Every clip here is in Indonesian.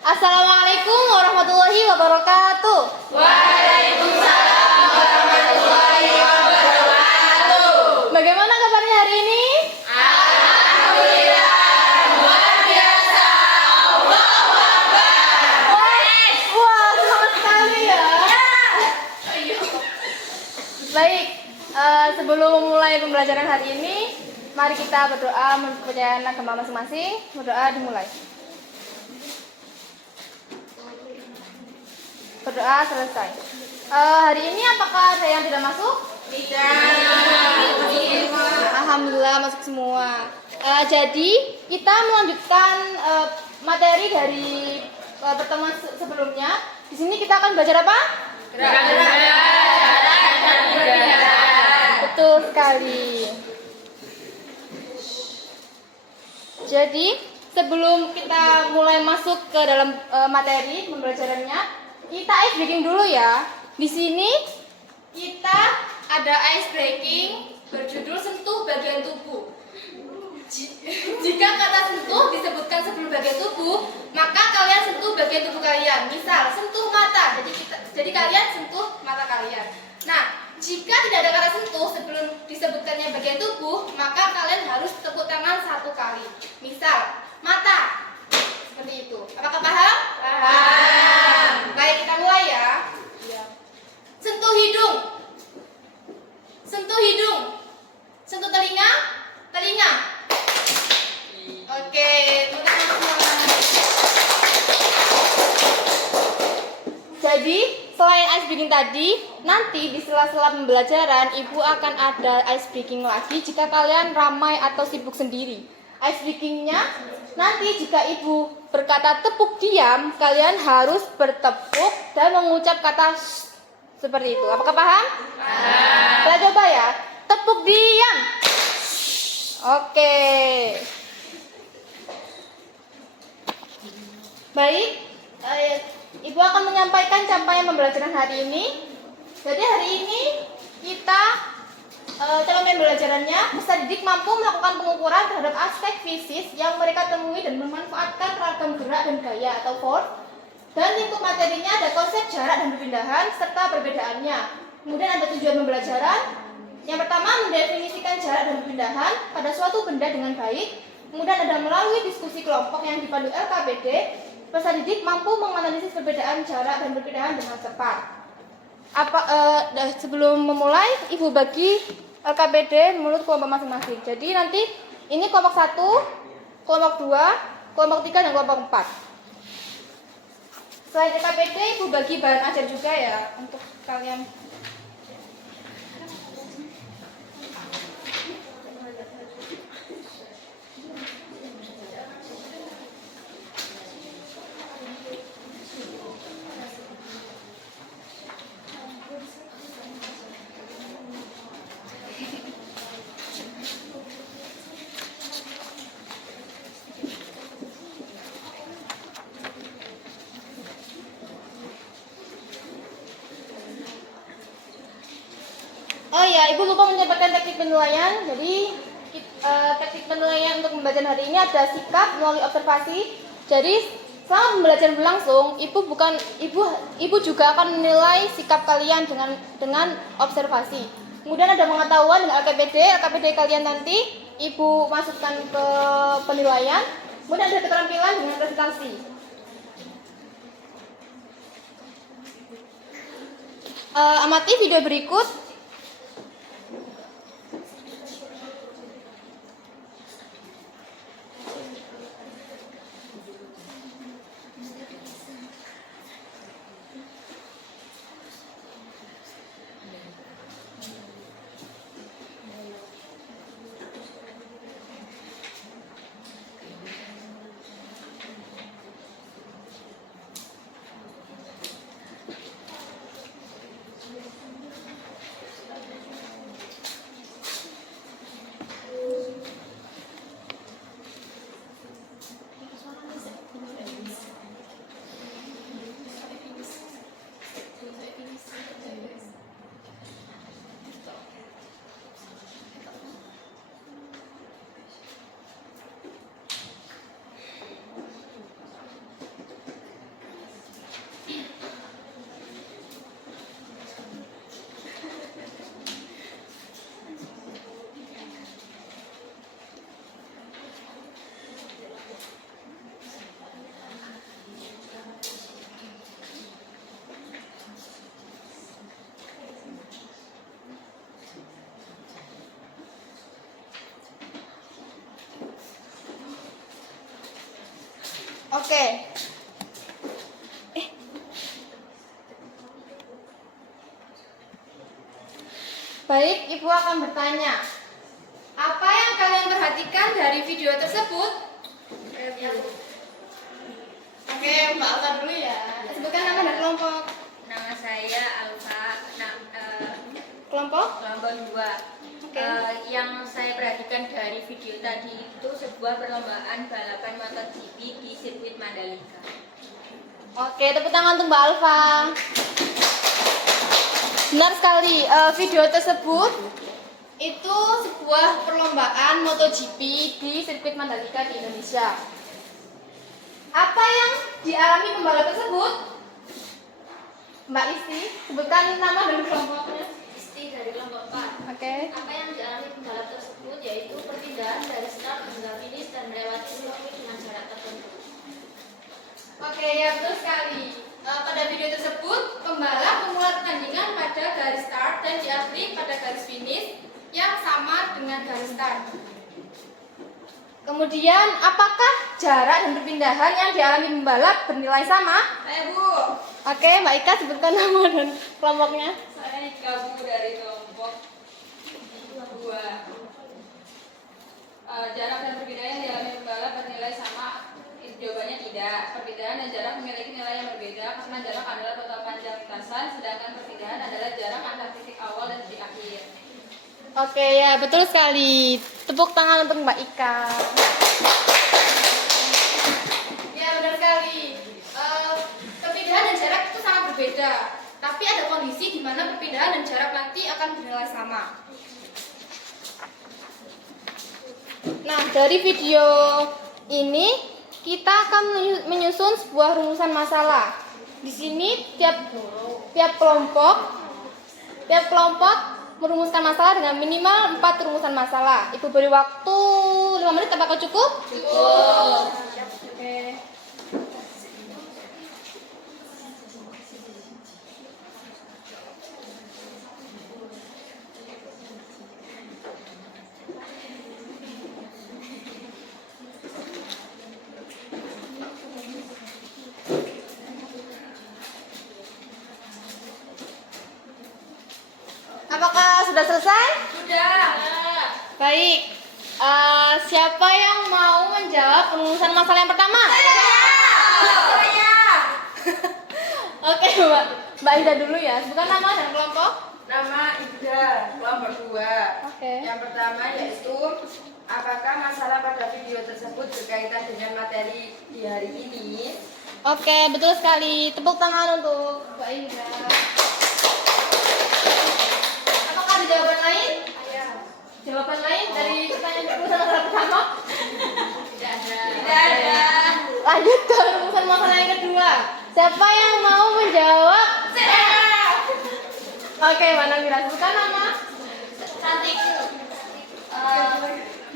Assalamualaikum warahmatullahi wabarakatuh. Waalaikumsalam warahmatullahi wabarakatuh. Bagaimana kabarnya hari ini? Alhamdulillah, luar biasa. Allahu Akbar. Wah, semangat sekali ya. Baik, sebelum memulai pembelajaran hari ini, mari kita berdoa menurut kepercayaan agama masing-masing. Berdoa dimulai. Berdoa selesai. Hari ini apakah ada yang tidak masuk? Tidak. Alhamdulillah masuk semua. Jadi kita melanjutkan materi dari pertemuan sebelumnya. Di sini kita akan belajar apa? Gerak-gerak dan perpindahan. Betul sekali. Jadi sebelum kita mulai masuk ke dalam materi pembelajarannya, kita ice breaking dulu ya. Di sini kita ada ice breaking berjudul sentuh bagian tubuh. Jika kata sentuh disebutkan sebelum bagian tubuh, maka kalian sentuh bagian tubuh kalian. Misal sentuh mata, jadi kalian sentuh mata kalian. Nah, jika tidak ada kata sentuh sebelum disebutkannya bagian tubuh, maka kalian harus tepuk tangan 1 kali. Misal mata, seperti itu. Apakah paham? Paham. Baik, kita mulai ya. Sentuh hidung. Sentuh hidung. Sentuh telinga. Telinga. Oke, tepuk tangan semua. Jadi, selain ice breaking tadi, nanti di sela-sela pembelajaran Ibu akan ada ice breaking lagi jika kalian ramai atau sibuk sendiri. Ice breakingnya nanti jika Ibu berkata tepuk diam, kalian harus bertepuk dan mengucap kata shh, seperti itu. Apakah paham? Paham. Kita coba ya. Tepuk diam. Oke. Baik, Ibu akan menyampaikan capaian pembelajaran hari ini. Jadi hari ini kita capaian pembelajarannya, peserta didik mampu melakukan pengukuran terhadap aspek fisik yang mereka temui dan memanfaatkan ragam gerak dan gaya atau form. Dan lingkup materinya ada konsep jarak dan perpindahan serta perbedaannya. Kemudian ada tujuan pembelajaran. Yang pertama, mendefinisikan jarak dan perpindahan pada suatu benda dengan baik. Kemudian ada melalui diskusi kelompok yang dipandu LKPD, peserta didik mampu menganalisis perbedaan jarak dan perpindahan dengan cepat. Sebelum memulai, Ibu bagi LKPD menurut kelompok masing-masing. Jadi nanti ini kelompok 1, kelompok 2, kelompok 3, dan kelompok 4. Selain LKPD, Ibu bagi bahan ajar juga ya untuk kalian. Oh iya, Ibu lupa menyampaikan teknik penilaian. Jadi teknik penilaian untuk pembelajaran hari ini ada sikap melalui observasi. Jadi selama pembelajaran berlangsung, Ibu juga akan menilai sikap kalian dengan observasi. Kemudian ada pengetahuan dengan LKPD kalian nanti Ibu masukkan ke penilaian. Kemudian ada keterampilan dengan presentasi. Amati video berikut. Oke. Baik, Ibu akan bertanya. Apa yang kalian perhatikan dari video tersebut? Oke, Mbak Alfa dulu ya. Sebutkan nama dan kelompok. Nama saya Alfa, Kelompok? kelompok 2. Oke. Yang saya perhatikan dari video tadi itu sebuah perlombaan balapan MotoGP di sirkuit Mandalika. Oke, tepuk tangan untuk Mbak Alfa. Benar sekali, video tersebut itu sebuah perlombaan MotoGP di sirkuit Mandalika di Indonesia. Apa yang dialami pembalap tersebut? Mbak Isti, sebutkan nama dan kelompoknya. Isti dari kelompok 4. Oke. Apa yang dialami pembalap tersebut yaitu perpindahan dari start hingga finish dan melewati sirkuit dengan jarak tertentu. Oke, ya betul sekali. Pada video tersebut, pembalap memulai pertandingan pada garis start dan diakhiri pada garis finish yang sama dengan garis start. Kemudian, apakah jarak dan perpindahan yang dialami pembalap bernilai sama? Ayo Bu. Oke, Mbak Ika sebutkan nama dan kelompoknya. Saya Ika Bu dari kelompok 2. Jarak dan perpindahan yang dialami pembalap bernilai sama. Jawabannya tidak. Perpindahan dan jarak memiliki nilai yang berbeda karena jarak adalah total panjang lintasan, sedangkan perpindahan adalah jarak antar titik awal dan titik akhir. Oke, ya betul sekali. Tepuk tangan untuk Mbak Ika. Ya benar sekali. Perpindahan dan jarak itu sangat berbeda. Tapi ada kondisi di mana perpindahan dan jarak nanti akan bernilai sama. Nah, dari video ini kita akan menyusun sebuah rumusan masalah. Di sini tiap kelompok merumuskan masalah dengan minimal 4 rumusan masalah. Ibu beri waktu 5 menit, apakah cukup? Cukup. Oke. Apakah sudah selesai? Sudah. Baik. Siapa yang mau menjawab rumusan masalah yang pertama? Saya. Oke, Mbak Ida dulu ya. Sebutkan nama dan kelompok. Nama Ida, kelompok 2. Oke. Yang pertama yaitu apakah masalah pada video tersebut berkaitan dengan materi di hari ini? Oke, betul sekali. Tepuk tangan untuk Mbak Ida. Apakah ada jawaban lain? Jawaban lain dari pertanyaan rumusan masalah pertama? Tidak ada. Tidak ada. Lanjut ke rumusan masalah yang kedua. Siapa yang mau menjawab? Oke, Mbak Nabila, sebutkan nama. Cantik.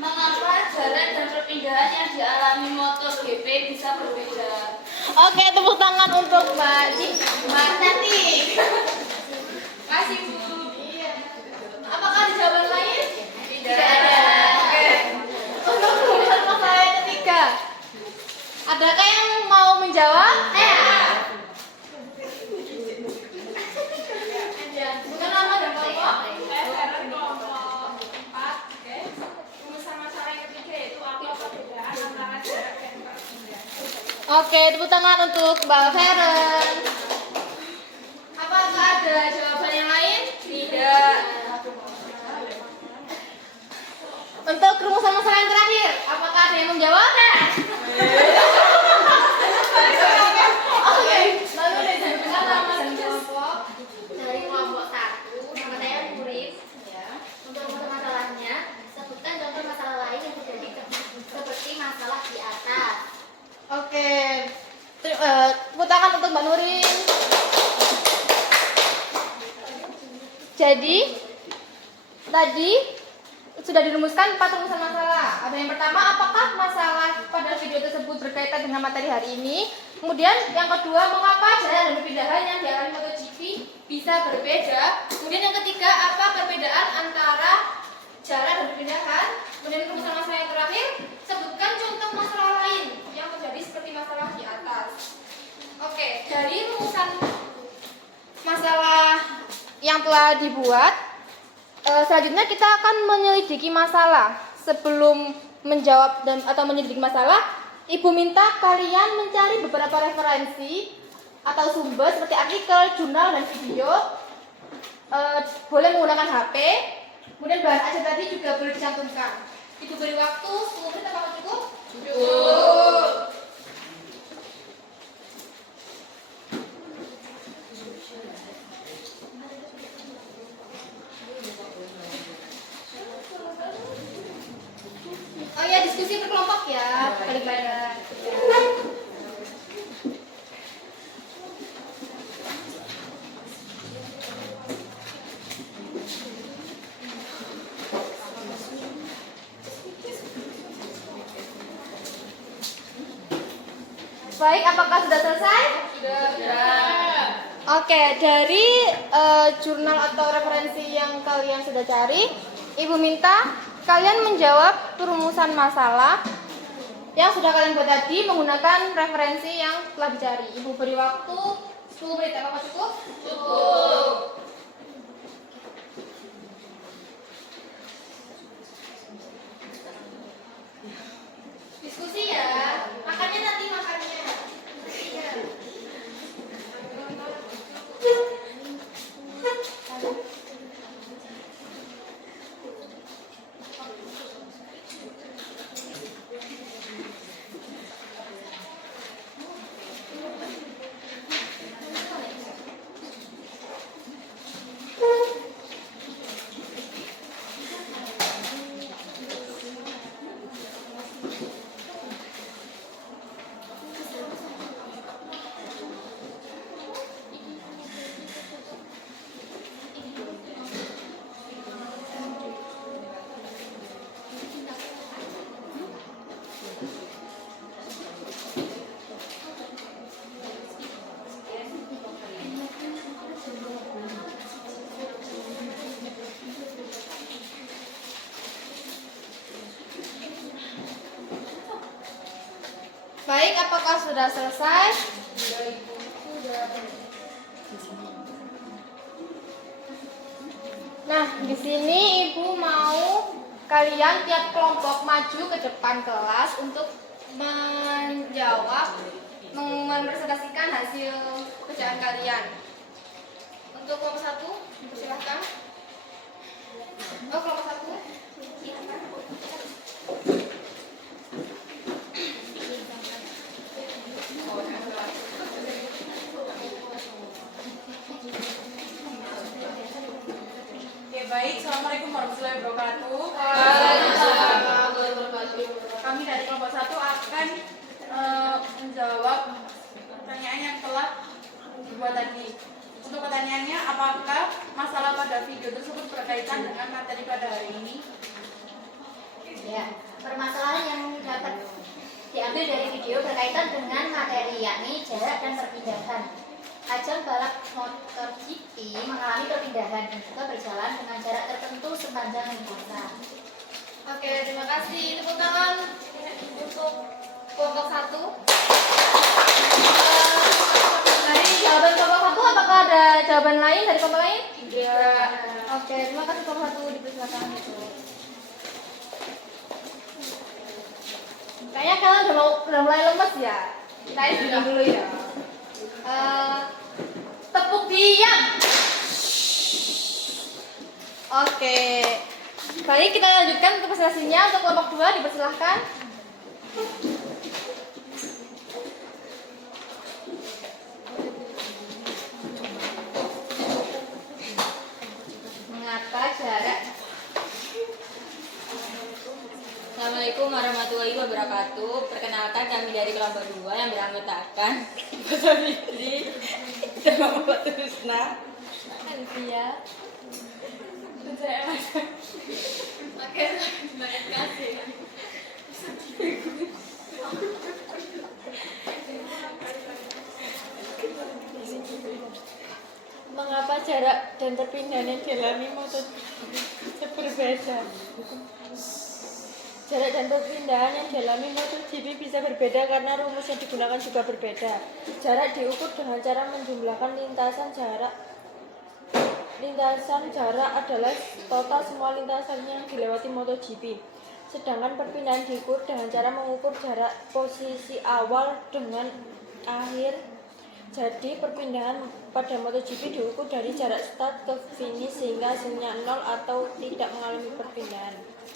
Mengapa jarak dan perpindahan yang dialami MotoGP bisa berbeda? Oke, tepuk tangan untuk Mbak Cantik. Kasih Bu. Apakah ada jawaban lain? Tidak ada. Oke. Untuk rumusan masalah yang ketiga. Adakah yang mau menjawab? Bukan nama dan kelompok. Oke, tepuk tangan untuk Mbak Feren. Apakah ada jawaban yang lain? Tidak. Untuk rumusan masalah yang terakhir, apakah ada yang menjawab? Oke, lalu disebutkan nama dan kelompok. Dari kelompok 1, nama saya Murid. Untuk rumus masalahnya, sebutkan contoh masalah lain yang terjadi seperti masalah di atas. Oke, tepuk tangan untuk Mbak Nurin. Jadi, tadi sudah dirumuskan 4 rumusan masalah. Ada yang pertama, apakah masalah pada video tersebut berkaitan dengan materi hari ini? Kemudian yang kedua, mengapa jarak dan perpindahan yang dialami MotoGP bisa berbeda? Kemudian yang ketiga, apa perbedaan antara jarak dan perpindahan? Kemudian rumusan masalah yang terakhir, sebutkan contoh masalah lain yang terjadi seperti masalah telah dibuat, selanjutnya kita akan menyelidiki masalah. Sebelum menjawab atau menyelidiki masalah, Ibu minta kalian mencari beberapa referensi atau sumber seperti artikel, jurnal, dan video. Boleh menggunakan HP. Kemudian bahan ajar tadi juga boleh dicantumkan. Ibu beri waktu 10 menit, apakah cukup? Cukup. Oh ya, diskusi berkelompok ya, balik-balik. Baik, apakah sudah selesai? Sudah. Oke, dari jurnal atau referensi yang kalian sudah cari, Ibu minta kalian menjawab perumusan masalah yang sudah kalian buat tadi menggunakan referensi yang telah dicari. Ibu beri waktu 10 menit, apakah cukup? Cukup. Diskusi ya, makannya nanti makannya. Baik, apakah sudah selesai? Nah, di sini Ibu mau kalian tiap kelompok maju ke depan kelas untuk menjawab, merepresentasikan hasil kerjaan kalian. Untuk kelompok 1, dipersilahkan. Oh, kelompok 1. Baik, Assalamualaikum warahmatullahi wabarakatuh. Kami dari kelompok 1 akan menjawab pertanyaan yang telah dibuat tadi. Untuk pertanyaannya, apakah masalah pada video tersebut berkaitan dengan materi pada hari ini? Ya, permasalahan yang dapat diambil dari video berkaitan dengan materi yakni jarak dan perpindahan. Ajang balap motor GP mengalami perpindahan dan juga berjalan dengan jarak tertentu sepanjang lintasan. Oke, terima kasih. Tepuk tangan untuk kelompok 1. Dari jawaban kelompok 1, apakah ada jawaban lain dari kelompok lain? Tidak. Oke, terima kasih kelompok 1, dipersilakan. Kayaknya kalian udah mulai lemes ya. Kita bikin dulu ya. Tepuk diam. Oke. Baik, kita lanjutkan untuk presentasinya. Untuk kelompok 2 dipersilahkan. Mengapa jarak? Assalamualaikum warahmatullahi wabarakatuh. Perkenalkan, kami dari kelompok 2 yang beranggotakan Ibu Fitri dan Bapak Tusna, Alfia, dan saya Mas. Oke, terima kasih. Mengapa jarak dan perpindahan yang dialami motor berbeda? Jarak dan perpindahan yang dialami MotoGP bisa berbeda karena rumus yang digunakan juga berbeda. Jarak diukur dengan cara menjumlahkan lintasan jarak lintasan jarak adalah total semua lintasan yang dilewati MotoGP. Sedangkan perpindahan diukur dengan cara mengukur jarak posisi awal dengan akhir. Jadi perpindahan pada MotoGP diukur dari jarak start ke finish sehingga hasilnya 0 atau tidak mengalami perpindahan.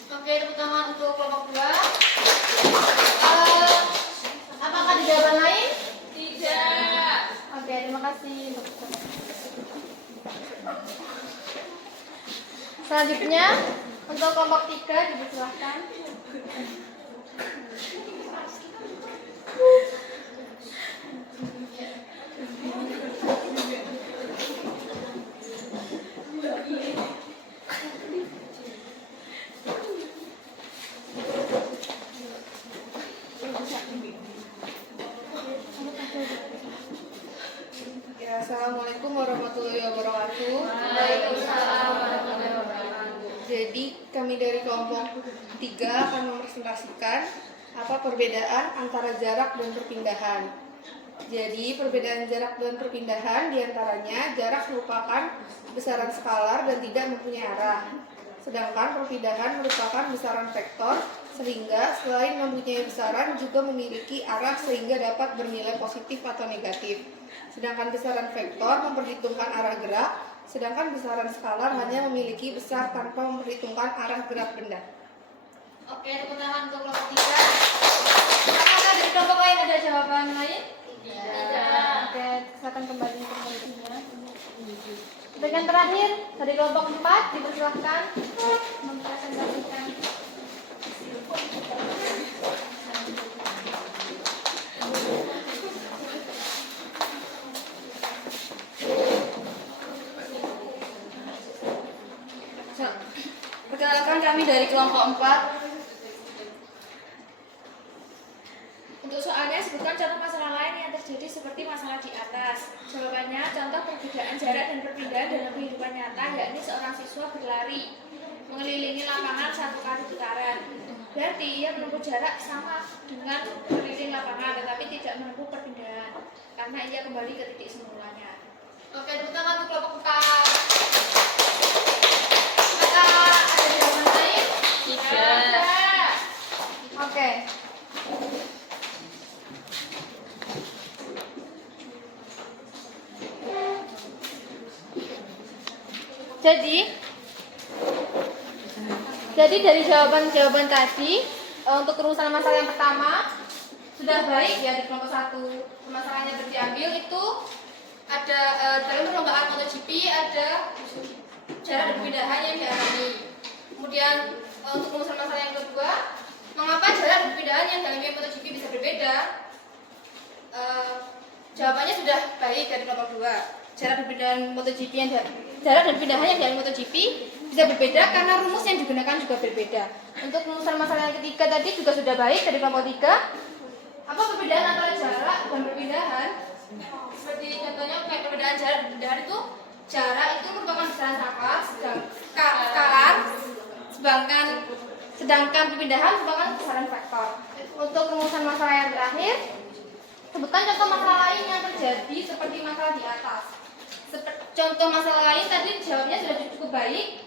Oke, tepuk tangan untuk kelompok 2. Apakah ada jawaban lain? Tidak. Oke, terima kasih. Selanjutnya untuk kelompok 3 dipersilahkan. Ya, assalamualaikum warahmatullahi wabarakatuh. Waalaikumsalam warahmatullahi wabarakatuh. Jadi kami dari kelompok 3 akan mepresentasikan apa perbedaan antara jarak dan perpindahan. Jadi perbedaan jarak dan perpindahan diantaranya jarak merupakan besaran skalar dan tidak mempunyai arah. Sedangkan perpindahan merupakan besaran vektor sehingga selain mempunyai besaran juga memiliki arah sehingga dapat bernilai positif atau negatif. Sedangkan besaran vektor memperhitungkan arah gerak, sedangkan besaran skalar hanya memiliki besar tanpa memperhitungkan arah gerak benda. Oke, tepuk tangan untuk kelompok 3. Apakah dari kelompok lain ada jawaban lain? Tidak. Oke, silakan kembali ke kelompoknya. Dengan terakhir dari kelompok 4 dipersilahkan mempresentasikan. Perkenalkan kami dari kelompok 4. Untuk soalnya sebutkan contoh masalah lain yang terjadi seperti masalah di atas. Jawabannya contoh perbedaan jarak dan perpindahan dalam kehidupan nyata, yakni seorang siswa berlari mengelilingi lapangan 1 kali putaran. Berarti ia menempuh jarak sama dengan keliling lapangan, tetapi tidak menempuh perpindahan karena ia kembali ke titik semulanya. Oke, tepuk tangan untuk kelompok 4. Apakah ada jawaban lain? Tidak. Oke. Jadi dari jawaban-jawaban tadi untuk rumusan masalah yang pertama sudah baik ya di kelompok 1. Masalahnya diambil itu ada dalam perlombaan MotoGP ada jarak dan perpindahan yang dialami. Kemudian untuk rumusan masalah yang kedua, mengapa jarak dan perpindahan yang dialami MotoGP bisa berbeda? Jawabannya sudah baik dari kelompok 2. Jarak dan perpindahan MotoGP jarak dan perpindahan yang dialami MotoGP bisa berbeda karena rumus yang digunakan juga berbeda. Untuk rumusan masalah yang ketiga tadi juga sudah baik dari kelompok 3. Apa perbedaan antara jarak dan perpindahan? Seperti contohnya kayak perbedaan jarak dan perpindahan itu, jarak itu merupakan besaran skalar, sedangkan perpindahan merupakan besaran vektor. Untuk rumusan masalah yang terakhir, sebutkan contoh masalah lain yang terjadi seperti masalah di atas. Contoh masalah lain tadi jawabnya sudah cukup baik.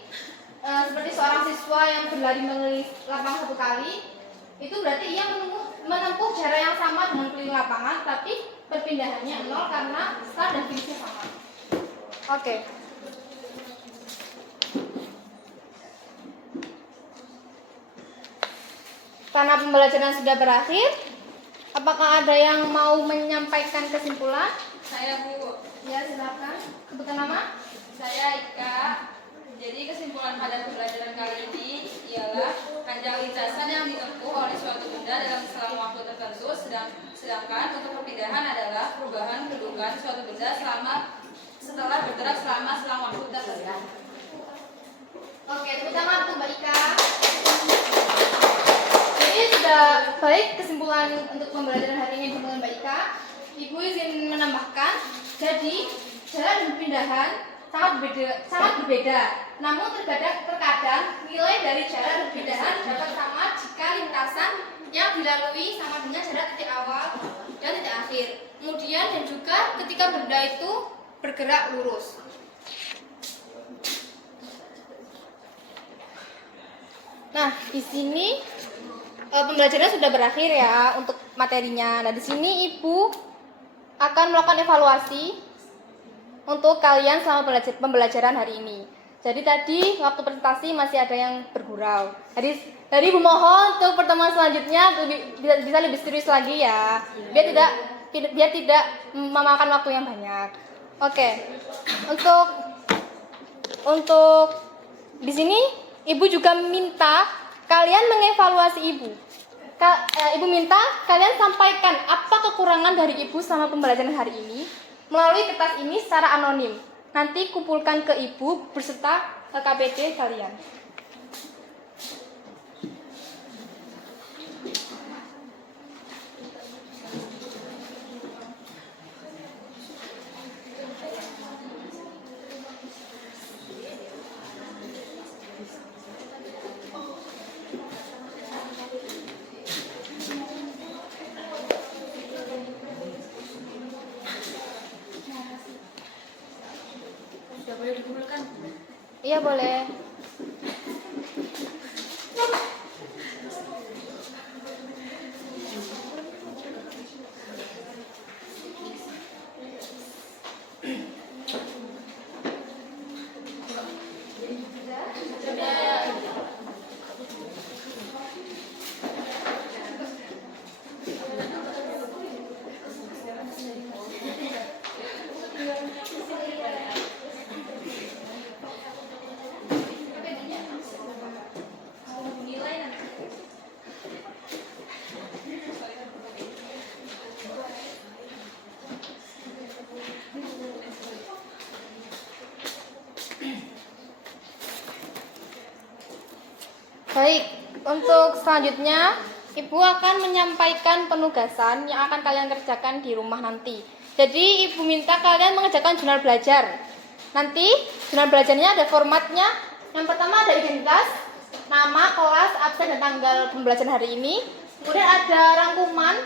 Seperti seorang siswa yang berlari mengelilingi lapangan 1 kali, itu berarti ia menempuh jarak yang sama dengan keliling lapangan, tapi perpindahannya 0 karena start dan finishnya sama. Oke. Karena pembelajaran sudah berakhir, apakah ada yang mau menyampaikan kesimpulan? Saya Bu. Ya, silakan. Sebutkan nama. Saya Ika. Jadi kesimpulan pada pembelajaran kali ini ialah panjang lintasan yang ditempuh oleh suatu benda dalam selang waktu tertentu, sedangkan untuk perpindahan adalah perubahan kedudukan suatu benda setelah bergerak selama selang waktu tertentu. Oke, tepuk tangan untuk Mbak Ika. Jadi sudah baik kesimpulan untuk pembelajaran hari ini dengan Mbak Ika. Ibu izin menambahkan, jadi jarak dan perpindahan sangat berbeda. Namun terkadang nilai dari jarak dan perpindahan dapat sama jika lintasan yang dilalui sama dengan jarak titik awal dan titik akhir. Kemudian dan juga ketika benda itu bergerak lurus. Nah, di sini pembelajaran sudah berakhir ya untuk materinya. Nah, di sini Ibu akan melakukan evaluasi untuk kalian selama pembelajaran hari ini. Jadi tadi waktu presentasi masih ada yang bergurau. Jadi Ibu mohon untuk pertemuan selanjutnya bisa lebih serius lagi ya. Biar tidak memakan waktu yang banyak. Oke. Untuk di sini Ibu juga minta kalian mengevaluasi Ibu. Ibu minta kalian sampaikan apa kekurangan dari Ibu selama pembelajaran hari ini melalui kertas ini secara anonim. Nanti kumpulkan ke Ibu beserta KPD kalian. Sudah boleh dikumpulkan? Iya boleh. Baik, untuk selanjutnya Ibu akan menyampaikan penugasan yang akan kalian kerjakan di rumah nanti. Jadi Ibu minta kalian mengerjakan jurnal belajar. Nanti jurnal belajarnya ada formatnya. Yang pertama ada identitas, nama, kelas, absen, dan tanggal pembelajaran hari ini. Kemudian ada rangkuman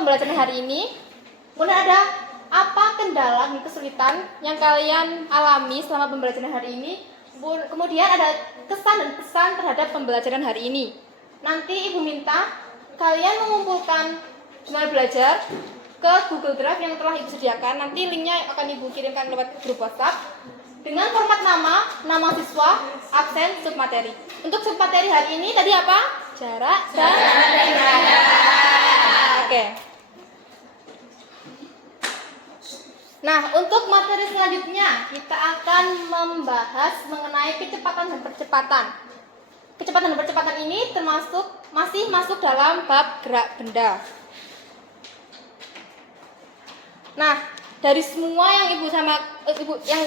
pembelajaran hari ini. Kemudian ada apa kendala dan kesulitan yang kalian alami selama pembelajaran hari ini. Kemudian ada kesan dan pesan terhadap pembelajaran hari ini. Nanti Ibu minta kalian mengumpulkan jurnal belajar ke Google Drive yang telah Ibu sediakan. Nanti linknya akan Ibu kirimkan lewat grup WhatsApp dengan format nama siswa, absen, submateri. Untuk submateri hari ini tadi apa? Jarak dan Oke. Nah, untuk materi selanjutnya kita akan membahas mengenai kecepatan dan percepatan. Kecepatan dan percepatan ini masih masuk dalam bab gerak benda. Nah, dari semua yang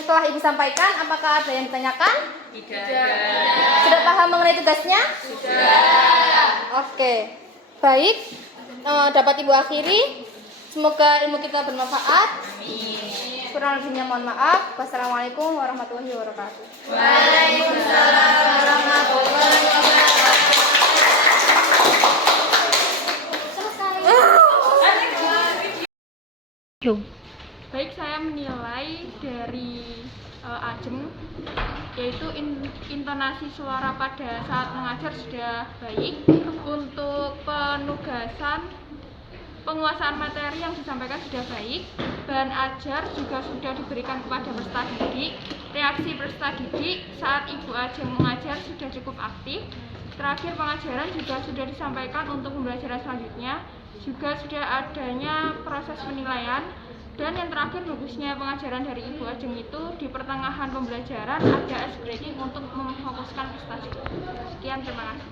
telah Ibu sampaikan, apakah ada yang ditanyakan? Tidak. Sudah paham mengenai tugasnya? Sudah. Oke. Baik, dapat Ibu akhiri. Semoga ilmu kita bermanfaat. Kurang lebihnya mohon maaf. Wassalamualaikum warahmatullahi wabarakatuh. Waalaikumsalam warahmatullahi wabarakatuh. Baik, saya menilai dari Ajeng, yaitu intonasi suara pada saat mengajar sudah baik. Untuk penugasan penguasaan materi yang disampaikan sudah baik. Bahan ajar juga sudah diberikan kepada peserta didik. Reaksi peserta didik saat Ibu Ajeng mengajar sudah cukup aktif. Terakhir, pengajaran juga sudah disampaikan untuk pembelajaran selanjutnya. Juga sudah adanya proses penilaian. Dan yang terakhir, bagusnya pengajaran dari Ibu Ajeng itu di pertengahan pembelajaran ada ice breaking untuk memfokuskan prestasi. Sekian, terima kasih.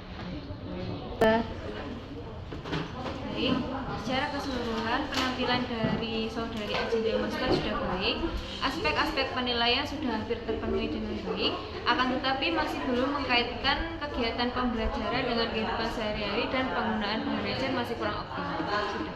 Baik, secara keseluruhan penampilan dari saudari Ajeng Demastar sudah baik. Aspek-aspek penilaian sudah hampir terpenuhi dengan baik. Akan tetapi masih belum mengkaitkan kegiatan pembelajaran dengan kehidupan sehari-hari dan penggunaan bahan ajar masih kurang optimal. Sudah.